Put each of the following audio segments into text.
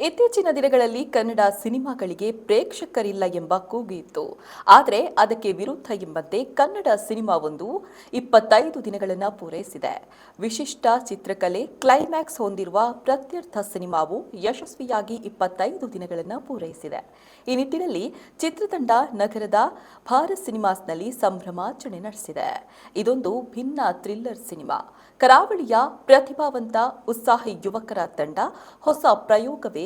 ಇತ್ತೀಚಿನ ದಿನಗಳಲ್ಲಿ ಕನ್ನಡ ಸಿನಿಮಾಗಳಿಗೆ ಪ್ರೇಕ್ಷಕರಿಲ್ಲ ಎಂಬ ಕೂಗಿತ್ತು ಆದರೆ ಅದಕ್ಕೆ ವಿರುದ್ಧ ಎಂಬಂತೆ ಕನ್ನಡ ಸಿನಿಮಾವೊಂದು ಇಪ್ಪತ್ತೈದು ದಿನಗಳನ್ನು ಪೂರೈಸಿದೆ. ವಿಶಿಷ್ಟ ಚಿತ್ರಕಲೆ ಕ್ಲೈಮ್ಯಾಕ್ಸ್ ಹೊಂದಿರುವ ಪ್ರತ್ಯರ್ಥ ಸಿನಿಮಾವು ಯಶಸ್ವಿಯಾಗಿ ಇಪ್ಪತ್ತೈದು ದಿನಗಳನ್ನು ಪೂರೈಸಿದೆ. ಈ ನಿಟ್ಟಿನಲ್ಲಿ ಚಿತ್ರತಂಡ ನಗರದ ಭಾರತ್ ಸಿನಿಮಾಸ್ನಲ್ಲಿ ಸಂಭ್ರಮಾಚರಣೆ ನಡೆಸಿದೆ. ಇದೊಂದು ಭಿನ್ನ ಥ್ರಿಲ್ಲರ್ ಸಿನಿಮಾ. ಕರಾವಳಿಯ ಪ್ರತಿಭಾವಂತ, ಉತ್ಸಾಹಿ ಯುವಕರ ತಂಡ ಹೊಸ ಪ್ರಯೋಗವೇ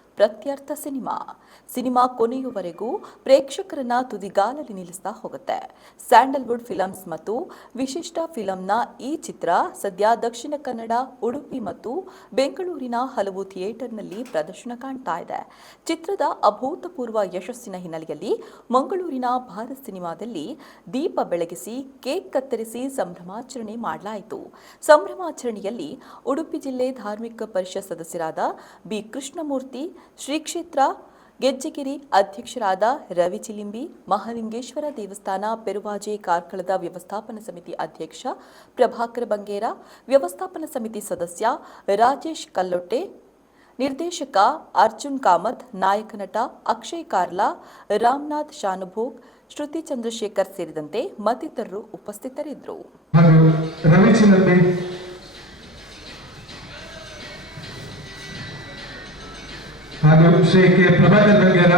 ಪ್ರತ್ಯರ್ಥ ಸಿನಿಮಾ. ಸಿನಿಮಾ ಕೊನೆಯುವರೆಗೂ ಪ್ರೇಕ್ಷಕರನ್ನ ತುದಿಗಾಲಲ್ಲಿ ನಿಲ್ಲಿಸ್ತಾ ಹೋಗುತ್ತೆ. ಸ್ಯಾಂಡಲ್ವುಡ್ ಫಿಲಮ್ಸ್ ಮತ್ತು ವಿಶಿಷ್ಟ ಫಿಲಂನ ಈ ಚಿತ್ರ ಸದ್ಯ ದಕ್ಷಿಣ ಕನ್ನಡ, ಉಡುಪಿ ಮತ್ತು ಬೆಂಗಳೂರಿನ ಹಲವು ಥಿಯೇಟರ್ನಲ್ಲಿ ಪ್ರದರ್ಶನ ಕಾಣ್ತಾ ಇದೆ. ಚಿತ್ರದ ಅಭೂತಪೂರ್ವ ಯಶಸ್ಸಿನ ಹಿನ್ನೆಲೆಯಲ್ಲಿ ಮಂಗಳೂರಿನ ಭಾರತ್ ಸಿನಿಮಾದಲ್ಲಿ ದೀಪ ಬೆಳಗಿಸಿ, ಕೇಕ್ ಕತ್ತರಿಸಿ ಸಂಭ್ರಮಾಚರಣೆ ಮಾಡಲಾಯಿತು. ಸಂಭ್ರಮಾಚರಣೆಯಲ್ಲಿ ಉಡುಪಿ ಜಿಲ್ಲೆ ಧಾರ್ಮಿಕ ಪರಿಷತ್ ಸದಸ್ಯರಾದ ಬಿ ಕೃಷ್ಣಮೂರ್ತಿ ಶ್ರೀ ಕ್ಷೇತ್ರ ಗೆಜ್ಜೆಗಿರಿ ಅಧ್ಯಕ್ಷರಾದ ರವಿ ಚಿಲಿಂಬಿ, ಮಹಾಲಿಂಗೇಶ್ವರ ದೇವಸ್ಥಾನ, ಪೆರುವಾಜೆ ಕಾರ್ಕಳದ ವ್ಯವಸ್ಥಾಪನಾ ಸಮಿತಿ ಅಧ್ಯಕ್ಷ ಪ್ರಭಾಕರ್ ಬಂಗೇರ, ವ್ಯವಸ್ಥಾಪನಾ ಸಮಿತಿ ಸದಸ್ಯ ರಾಜೇಶ್ ಕಲ್ಲೊಟ್ಟೆ, ನಿರ್ದೇಶಕ ಅರ್ಜುನ್ ಕಾಮತ್, ನಾಯಕ ನಟ ಅಕ್ಷಯ್ ಕಾರ್ಲಾ, ರಾಮನಾಥ್ ಶಾನುಭೋಗ್, ಶ್ರುತಿ ಚಂದ್ರಶೇಖರ್ ಸೇರಿದಂತೆ ಮತ್ತಿತರರು ಉಪಸ್ಥಿತರಿದ್ದರು. ಹಾಗೂ ರವಿ ಚಿಲಂಬಿ ಹಾಗೂ ಶ್ರೀ ಕೆ ಪ್ರಭಾಕರ್ ಬಂಗೇರ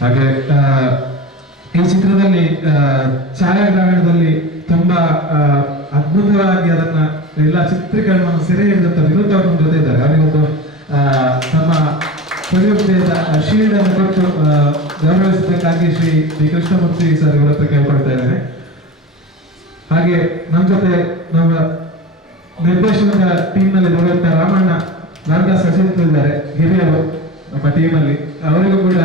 ಹಾಗೆ ಈ ಚಿತ್ರದಲ್ಲಿ ಛಾಯಾಗ್ರಹಣದಲ್ಲಿ ತುಂಬಾ ಅದ್ಭುತವಾಗಿ ಅದನ್ನ ಎಲ್ಲ ಚಿತ್ರೀಕರಣವನ್ನು ಸೆರೆ ಹಿಡಿದಂತ ಜೊತೆ ಇದ್ದಾರೆ. ಅವರಿಗೊಂದು ತಮ್ಮ ಪ್ರಯೋಗದ ಶೀಲ್ಡ್ ಅನ್ನು ಕೊಟ್ಟು ಗೌರವಿಸಿದ್ದಕ್ಕಾಗಿ ಶ್ರೀ ಶ್ರೀ ಕೃಷ್ಣಮೂರ್ತಿ ಸರ್ ಇವರ ಹತ್ರ ಕೇಳ್ಕೊಳ್ತಾ ಇದ್ದೇನೆ ಹಾಗೆ ನಮ್ಮ ಜೊತೆ ನಮ್ಮ ನಿರ್ದೇಶನದ ಟೀಮ್ನಲ್ಲಿ ದೊರೆಯುವಂತ ರಾಮಣ್ಣ ರಾಮದಾಸ್ ಸಚಿನ್ ಇದ್ದಾರೆ, ಹಿರಿಯರು ನಮ್ಮ ಟೀಮ್ ಅಲ್ಲಿ. ಅವರಿಗೂ ಕೂಡ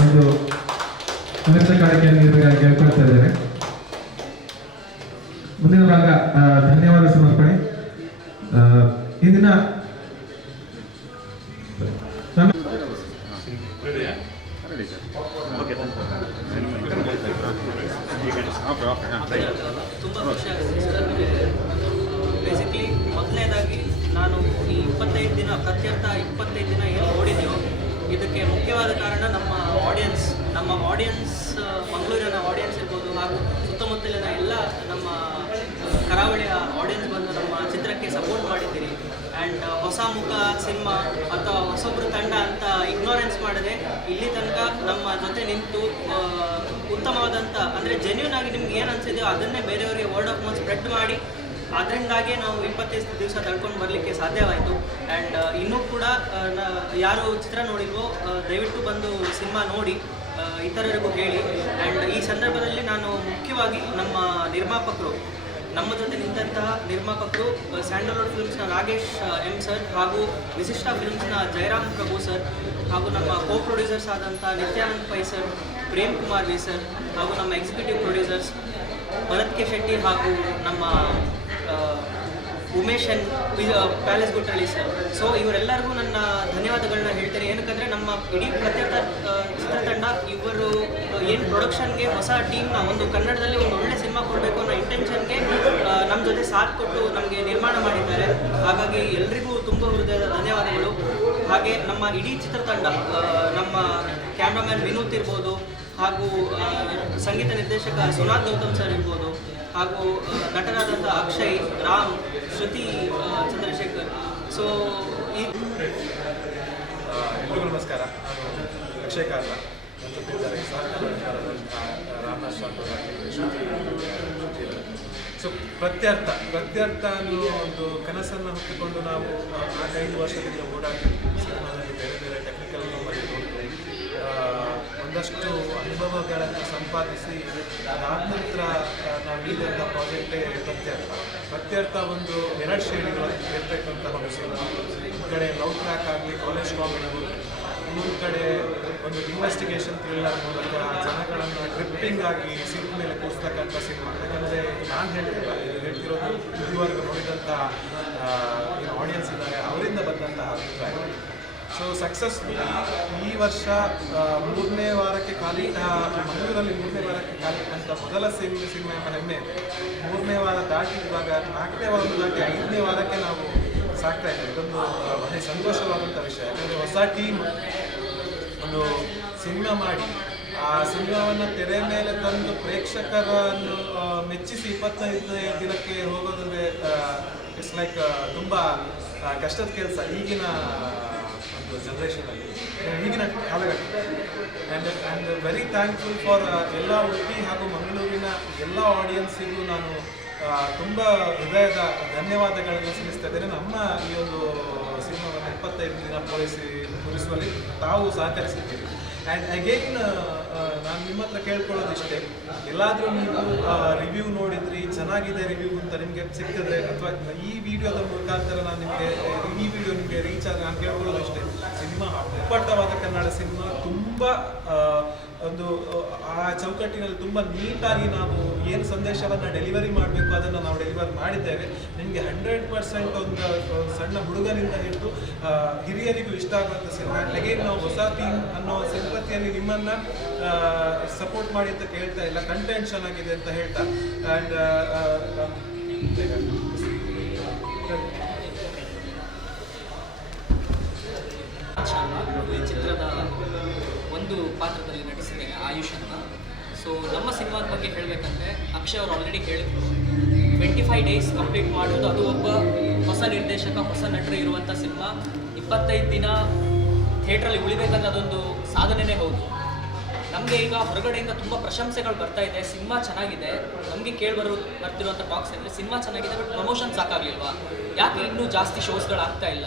ಒಂದು ಅಗತ್ಯ ಕಾಣಿಕೆಯನ್ನು ನೀಡಬೇಕಾಗಿ ಕೇಳ್ಕೊಳ್ತಾ ಇದ್ದೇನೆ. ಮುಂದಿನ ಭಾಗ ಧನ್ಯವಾದ ಸಮರ್ಪಣೆ. ಇಂದಿನ ಬೇಸಿಕ್ಲಿ ಮೊದಲನೇದಾಗಿ ನಾನು ಈ ಇಪ್ಪತ್ತೈದು ದಿನ ಪ್ರತ್ಯರ್ಥ ಇಪ್ಪತ್ತೈದು ದಿನ ಏನು ನೋಡಿದೆಯೋ, ಇದಕ್ಕೆ ಮುಖ್ಯವಾದ ಕಾರಣ ಆಡಿಯನ್ಸ್ ಮಂಗಳೂರಿನ ಆಡಿಯನ್ಸ್ ಇರ್ಬೋದು ಹಾಗೂ ಸುತ್ತಮುತ್ತಲಿನ ಎಲ್ಲ ನಮ್ಮ ಕರಾವಳಿಯ ಆಡಿಯನ್ಸ್ ಬಂದು ನಮ್ಮ ಚಿತ್ರಕ್ಕೆ ಸಪೋರ್ಟ್ ಮಾಡಿದ್ದೀರಿ. ಆ್ಯಂಡ್ ಹೊಸ ಮುಖ, ಸಿನಿಮಾ ಅಥವಾ ಹೊಸೊಬ್ಬರು ತಂಡ ಅಂತ ಇಗ್ನೋರೆನ್ಸ್ ಮಾಡದೆ ಇಲ್ಲಿ ತನಕ ನಮ್ಮ ಜೊತೆ ನಿಂತು ಉತ್ತಮವಾದಂಥ ಅಂದರೆ ಜೆನ್ಯೂನ್ ಆಗಿ ನಿಮ್ಗೆ ಏನು ಅನ್ಸಿದೆಯೋ ಅದನ್ನೇ ಬೇರೆಯವರಿಗೆ ವರ್ಡ್ ಆಫ್ ಮೌತ್ ಸ್ಪ್ರೆಡ್ ಮಾಡಿ ಅದರಿಂದಾಗೆ ನಾವು ಇಪ್ಪತ್ತೈದು ದಿವಸ ತಡ್ಕೊಂಡು ಬರಲಿಕ್ಕೆ ಸಾಧ್ಯವಾಯಿತು. ಆ್ಯಂಡ್ ಇನ್ನೂ ಕೂಡ ಯಾರು ಚಿತ್ರ ನೋಡಿಲ್ವೋ ದಯವಿಟ್ಟು ಬಂದು ಸಿನಿಮಾ ನೋಡಿ. ಇತರರಿಗೂ ಹೇಳಿ. ಆ್ಯಂಡ್ ಈ ಸಂದರ್ಭದಲ್ಲಿ ನಾನು ಮುಖ್ಯವಾಗಿ ನಮ್ಮ ನಿರ್ಮಾಪಕರು, ನಮ್ಮ ಜೊತೆ ನಿಂತಹ ನಿರ್ಮಾಪಕರು ಸ್ಯಾಂಡಲ್ವುಡ್ ಫಿಲ್ಮ್ಸ್ನ ರಾಗೇಶ್ ಎಂ ಸರ್ ಹಾಗೂ ವಿಶಿಷ್ಟ ಫಿಲ್ಮ್ಸ್ನ ಜಯರಾಮ್ ಪ್ರಭು ಸರ್ ಹಾಗೂ ನಮ್ಮ ಕೋ ಪ್ರೊಡ್ಯೂಸರ್ಸ್ ಆದಂಥ Nityanand Pai sir Prem Kumar V sir ಹಾಗೂ ನಮ್ಮ executive producers Bharat K Shetty ಹಾಗೂ ನಮ್ಮ Umesh and palace Guttahalli sir. So ಇವರೆಲ್ಲರಿಗೂ ನನ್ನ ಧನ್ಯವಾದಗಳನ್ನ ಹೇಳ್ತೇನೆ. ಏನಕ್ಕಂದರೆ, ನಮ್ಮ ಇಡೀ ಪ್ರತ್ಯೇಕ ಚಿತ್ರತಂಡ ಇವರು ಏನು ಪ್ರೊಡಕ್ಷನ್ಗೆ ಹೊಸ ಟೀಮ್ನ ಒಂದು ಕನ್ನಡದಲ್ಲಿ ಒಂದು ಒಳ್ಳೆ ಸಿನಿಮಾ ಕೊಡಬೇಕು ಅನ್ನೋ ಇಂಟೆನ್ಷನ್ಗೆ ನಮ್ಮ ಜೊತೆ ಸಾಥ್ ಕೊಟ್ಟು ನಮಗೆ ನಿರ್ಮಾಣ ಮಾಡಿದ್ದಾರೆ. ಹಾಗಾಗಿ ಎಲ್ರಿಗೂ ತುಂಬ ಹೃದಯದ ಧನ್ಯವಾದಗಳು. ಹಾಗೆ ನಮ್ಮ ಇಡೀ ಚಿತ್ರತಂಡ ನಮ್ಮ ಕ್ಯಾಮ್ರಾಮ್ಯಾನ್ ವಿನೋತ್ ಇರ್ಬೋದು, ಹಾಗೂ ಸಂಗೀತ ನಿರ್ದೇಶಕ ಸುನಾಥ್ ಗೌತಮ್ ಸರ್ ಇರ್ಬೋದು ಹಾಗೂ ನಟನಾದಂಥ ಅಕ್ಷಯ್, ರಾಮ್, ಶ್ರುತಿ ಚಂದ್ರಶೇಖರ್. ಸೊ ಈ ಎಲ್ರಿಗೂ ನಮಸ್ಕಾರ. ಅಕ್ಷಯ್ ಕಾರ್ ಸೊ ಪ್ರತ್ಯರ್ಥ ಪ್ರತ್ಯರ್ಥ ಅನ್ನೋ ಒಂದು ಕನಸನ್ನು ಹೊತ್ತುಕೊಂಡು ನಾವು ನಾಲ್ಕೈದು ವರ್ಷದಿಂದ ಓಡಾಡ್ತಿದ್ವಿ ಸಿನಿಮಾದಲ್ಲಿ ಬೇರೆ ಬೇರೆ ಟೆಕ್ನಿಕಲ್ ಮಾಡಿಕೊಂಡು ಒಂದಷ್ಟು ಅನುಭವಗಳನ್ನು ಸಂಪಾದಿಸಿ ನಂತರ ನಾವು ಈಗಂಥ ಪ್ರಾಜೆಕ್ಟೇ ಪ್ರತ್ಯರ್ಥ ಪ್ರತ್ಯರ್ಥ ಒಂದು ಎರಡು ಶೈಲಿಗಳು ಇರ್ತಕ್ಕಂತಹ ಒಂದು ಸಿನಿಮಾ ಒಂದು ಕಡೆ ಲವ್ ಟ್ರ್ಯಾಕ್ ಆಗಲಿ ಕಾಲೇಜ್ ಕಾಮಿಡಿ ಇನ್ನೊಂದು ಕಡೆ ಒಂದು ಇನ್ವೆಸ್ಟಿಗೇಷನ್ ಥ್ರಿಲ್ಲರ್ ಮೂಲಕ ಜನಗಳನ್ನು ಟ್ರಿಪ್ಪಿಂಗ್ ಆಗಿ ಸಿಟ್ ಮೇಲೆ ಕೂರಿಸ್ತಕ್ಕಂಥ ಸಿನಿಮಾ. ಯಾಕಂದರೆ ನಾನು ಹೇಳ್ತಿಲ್ಲ, ಇದು ಹೇಳ್ತಿರೋದು ಇದುವರೆಗೂ ನೋಡಿದಂಥ ಆಡಿಯನ್ಸ್ ಇದ್ದಾರೆ, ಅವರಿಂದ ಬಂದಂತಹ ಅಭಿಪ್ರಾಯ ಸೊ ಸಕ್ಸಸ್ ಈ ವರ್ಷ ಮೂರನೇ ವಾರಕ್ಕೆ ಕಾಲಿಟ್ಟ ಮಂಗಳೂರಲ್ಲಿ ಮೂರನೇ ವಾರಕ್ಕೆ ಕಾಲಿಟ್ಟಂಥ ಮೊದಲ ಸಿನಿಮಾ ಸಿನಿಮಾ ಎಂಬ ಹೆಮ್ಮೆ ಮೂರನೇ ವಾರ ದಾಟಿ ನಾಲ್ಕನೇ ವಾರ ದಾಟಿ ಐದನೇ ವಾರಕ್ಕೆ ನಾವು ಸಾಕ್ತಾ ಇದ್ದೇವೆ. ಇದೊಂದು ಬಹಳ ಸಂತೋಷವಾದಂಥ ವಿಷಯ. ಯಾಕಂದರೆ ಹೊಸ ಟೀಮ್ ಒಂದು ಸಿನಿಮಾ ಮಾಡಿ, ಆ ಸಿನಿಮಾವನ್ನು ತೆರೆ ಮೇಲೆ ತಂದು ಪ್ರೇಕ್ಷಕರನ್ನು ಮೆಚ್ಚಿಸಿ ಇಪ್ಪತ್ತೈದನೇ ದಿನಕ್ಕೆ ಹೋಗೋದಂದರೆ ಇಟ್ಸ್ ಲೈಕ್ ತುಂಬ ಕಷ್ಟದ ಕೆಲಸ. ಈಗಿನ ಜನ್ರೇಷನಲ್ಲಿ ಈಗಿನ ಕಾಲಘಟ್ಟ and and very thankful for ಎಲ್ಲ ಉಡುಪಿ ಹಾಗೂ ಮಂಗಳೂರಿನ ಎಲ್ಲ ಆಡಿಯನ್ಸಿಗೂ ನಾನು ತುಂಬ ಹೃದಯದ ಧನ್ಯವಾದಗಳನ್ನು ಸಲ್ಲಿಸ್ತಾ ಇದ್ದೇನೆ. ನಮ್ಮ ಈ ಒಂದು ಸಿನಿಮಾವನ್ನು ಇಪ್ಪತ್ತೈದು ದಿನ ಪೂರೈಸಿ ಪೂರೈಸುವಲ್ಲಿ ತಾವು ಸಹಕರಿಸಿದ್ದೀರಿ. ಆ್ಯಂಡ್ ಅಗೇನ್ ನಾನು ನಿಮ್ಮ ಹತ್ರ ಕೇಳ್ಕೊಳ್ಳೋದಿಷ್ಟೇ, ಎಲ್ಲಾದರೂ ನೀವು ರಿವ್ಯೂ ನೋಡಿದ್ರಿ, ಚೆನ್ನಾಗಿದೆ ರಿವ್ಯೂ ಅಂತ ನಿಮಗೆ ಸಿಕ್ಕಿದ್ರೆ, ಅಥವಾ ಈ ವಿಡಿಯೋದ ಮುಖಾಂತರ ನಾನು ನಿಮಗೆ, ಈ ವಿಡಿಯೋ ನಿಮಗೆ ರೀಚ್ ಆಗಿ ನಾನು ಕೇಳ್ಕೊಳ್ಳೋದಿಷ್ಟೇ ಸಿನಿಮಾ, ಅಪ್ಪಟ್ಟವಾದ ಕನ್ನಡ ಸಿನಿಮಾ, ತುಂಬ ಒಂದು, ಆ ಚೌಕಟ್ಟಿನಲ್ಲಿ ತುಂಬ ನೀಟಾಗಿ ನಾವು ಏನು ಸಂದೇಶವನ್ನು ಡೆಲಿವರಿ ಮಾಡಬೇಕು ಅದನ್ನು ನಾವು ಡೆಲಿವರಿ ಮಾಡಿದ್ದೇವೆ. ನಿಮಗೆ ಹಂಡ್ರೆಡ್ ಪರ್ಸೆಂಟ್ ಒಂದು ಸಣ್ಣ ಹುಡುಗರಿಂದ ಹಿಡಿದು ಹಿರಿಯರಿಗೂ ಇಷ್ಟ ಆಗುವಂಥ ಸಿನಿಮಾ. ಅಗೇನ್ ನಾವು ಹೊಸ ಥೀಮ್ ಅನ್ನೋ ಸಿಂಪತಿಯಲ್ಲಿ ನಿಮ್ಮನ್ನು ಸಪೋರ್ಟ್ ಮಾಡಿ ಅಂತ ಕೇಳ್ತಾ ಇಲ್ಲ. ಕಂಟೆಂಟ್ ಚೆನ್ನಾಗಿದೆ ಅಂತ ಹೇಳ್ತಾ. ಆ್ಯಂಡ್ ಈ ಚಿತ್ರದ ಒಂದು ಪಾತ್ರದಲ್ಲಿ ನಟಿಸಿದೆ ಆಯುಷ್ ಅಂತ. ಸೊ ನಮ್ಮ ಸಿನಿಮಾದ ಬಗ್ಗೆ ಹೇಳಬೇಕಂದ್ರೆ ಅಕ್ಷಯ್ ಅವರು ಆಲ್ರೆಡಿ ಹೇಳಿದ್ರು. ಟ್ವೆಂಟಿ ಫೈವ್ ಡೇಸ್ ಕಂಪ್ಲೀಟ್ ಮಾಡೋದು ಅದು ಒಬ್ಬ ಹೊಸ ನಿರ್ದೇಶಕ, ಹೊಸ ನಟರು ಇರುವಂಥ ಸಿನಿಮಾ. ಇಪ್ಪತ್ತೈದು ದಿನ ಥಿಯೇಟ್ರಲ್ಲಿ ಉಳಿಬೇಕಂದ್ರೆ ಅದೊಂದು ಸಾಧನೆಯೇ ಹೌದು. ನಮಗೆ ಈಗ ಹೊರಗಡೆಯಿಂದ ತುಂಬ ಪ್ರಶಂಸೆಗಳು ಬರ್ತಾ ಇದೆ, ಸಿನಿಮಾ ಚೆನ್ನಾಗಿದೆ. ನಮಗೆ ಕೇಳಿ ಬರೋ ಬರ್ತಿರುವಂಥ ಟಾಕ್ಸ್ ಅಂದರೆ ಸಿನಿಮಾ ಚೆನ್ನಾಗಿದೆ ಬಟ್ ಪ್ರಮೋಷನ್ ಸಾಕಾಗಲಿಲ್ವಾ? ಯಾಕೆ ಇನ್ನೂ ಜಾಸ್ತಿ ಶೋಸ್ಗಳು ಆಗ್ತಾ ಇಲ್ಲ?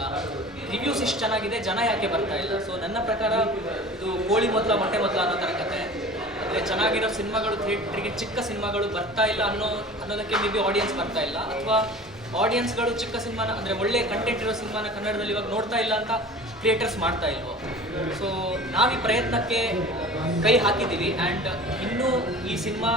ರಿವ್ಯೂಸ್ ಇಷ್ಟು ಚೆನ್ನಾಗಿದೆ, ಜನ ಯಾಕೆ ಬರ್ತಾ ಇಲ್ಲ? ಸೊ ನನ್ನ ಪ್ರಕಾರ ಇದು ಕೋಳಿ ಮೊದಲ, ಮೊಟ್ಟೆ ಮೊದಲ ಅನ್ನೋ ಥರ ಕತೆ. ಅಂದರೆ ಚೆನ್ನಾಗಿರೋ ಸಿನಿಮಾಗಳು, ಥಿಯೇಟ್ರಿಗೆ ಚಿಕ್ಕ ಸಿನಿಮಾಗಳು ಬರ್ತಾ ಇಲ್ಲ ಅನ್ನೋ ಅನ್ನೋದಕ್ಕೆ ಮೇ ಬಿ ಆಡಿಯನ್ಸ್ ಬರ್ತಾ ಇಲ್ಲ. ಅಥವಾ ಆಡಿಯನ್ಸ್ಗಳು ಚಿಕ್ಕ ಸಿನಿಮಾನ ಅಂದರೆ ಒಳ್ಳೆ ಕಂಟೆಂಟ್ ಇರೋ ಸಿನಿಮಾನ ಕನ್ನಡದಲ್ಲಿ ಇವಾಗ ನೋಡ್ತಾ ಇಲ್ಲ ಅಂತ ಕ್ರಿಯೇಟರ್ಸ್ ಮಾಡ್ತಾ ಇಲ್ವೋ. ಸೊ ನಾವು ಈ ಪ್ರಯತ್ನಕ್ಕೆ ಕೈ ಹಾಕಿದ್ದೀವಿ ಆ್ಯಂಡ್ ಇನ್ನೂ ಈ ಸಿನಿಮಾ